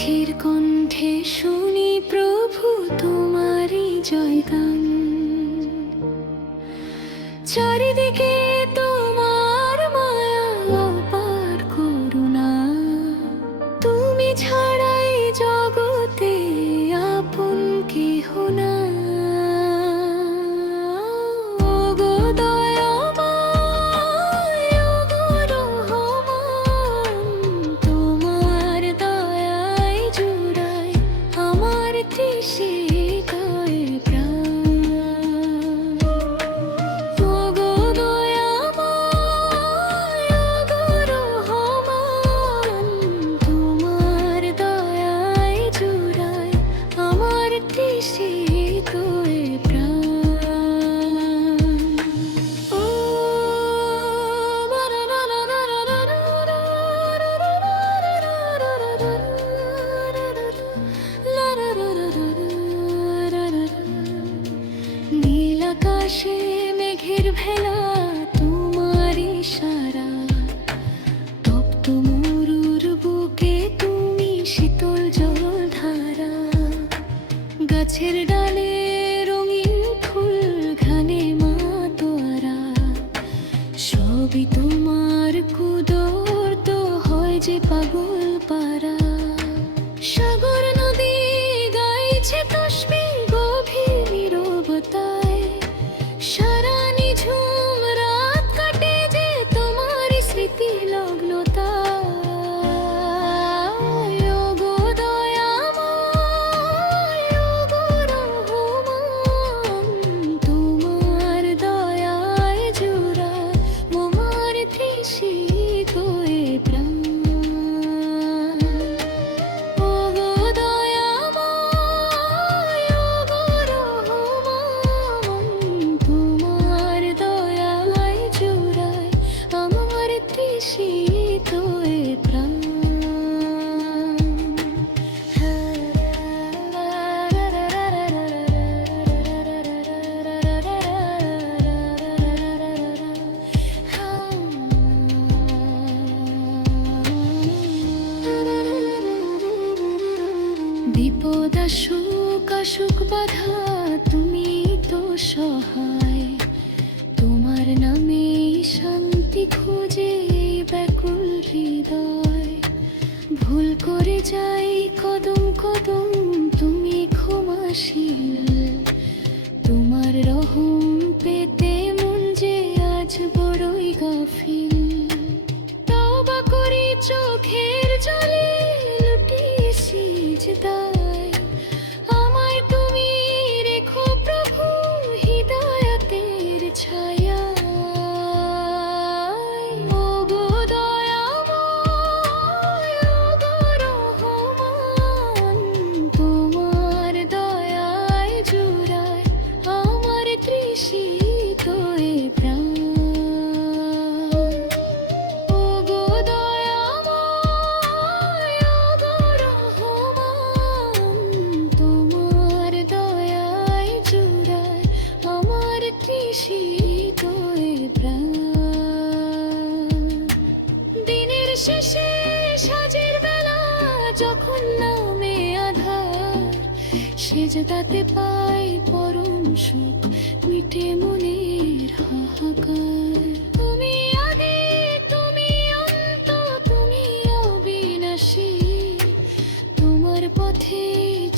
পাখির কণ্ঠে শুনি প্রভু তোমারই জয়গান। চারিদিকে তোমার মায়া অপার করুণা, তুমি ছাড়াই জগতে আপন কেহ না। ওগো দয়াময়, ওগো রহমান, তোমার দয়ায় জুড়ায় আমার তৃষিত প্রাণ। ওগো দয়াময়, ওগো রহমান, তোমার দয়ায় জুড়ায় আমার তৃষিত প্রাণ। ও নীল আকাশে মেঘের ভেলা, তোমার ইশারা, তপ্ত মরুর বুকে তুমি শীতল জলধারা। গাছের ডালে রঙিন ফুল, ঘানে মাতোয়ারা, সবই তোমার কুদরত, হয় যে পাগল পারা। সাগর নদী গাইছে তসবিহ গভীর নীরবতায়, সারা নিঝুম রাত কাটে যে তোমার স্মৃতি লগ্নতায়। ওগো দয়াময়, ওগো রহমান, তোমার দয়ায় জুড়ায় মোর তৃষিত প্রাণ। ওগো দয়াময়, ওগো রহমান, তোমার দয়ায় জুড়ায় আমার তৃষিত প্রাণ। বিপদ আসুক আসুক বাধা, তুমি তো সহায়। তোমার নামে শান্তি খোঁজে ব্যাকুল হৃদয়। ভুল করে যাই কদম কদম, তুমি ক্ষমাশীল। তোমার রহম পেতে মন যে আজ বড়ই গাফিল। তওবা করি চোখের জলে, লুটি সিজদায়, আমায় তুমি রেখো প্রভু হিদায়াতের ছায়ায়। ওগো দয়াময়, ওগো রহমান, তোমার দয়ায় জুড়ায় আমার তৃষিত প্রাণ। ওগো দয়াময়, ওগো রহমান, তোমার দয়ায় জুড়ায় আমার তৃষিত প্রাণ। দিনের শেষে সাজের বেলা যখন নামে আধার, সেজদাতে পাই পরম সুখ, মিটে মনের হাহাকার। তুমি আদি, তুমি অন্ত, তুমি অবিনাশী, তোমার পথে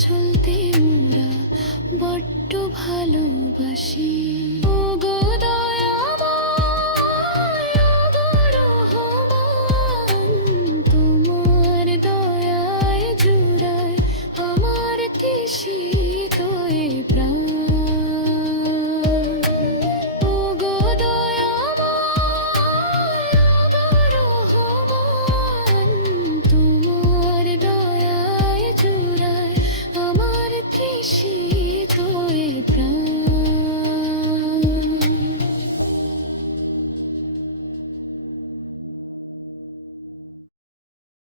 চলতে মোরা বড্ড ভালোবাসি।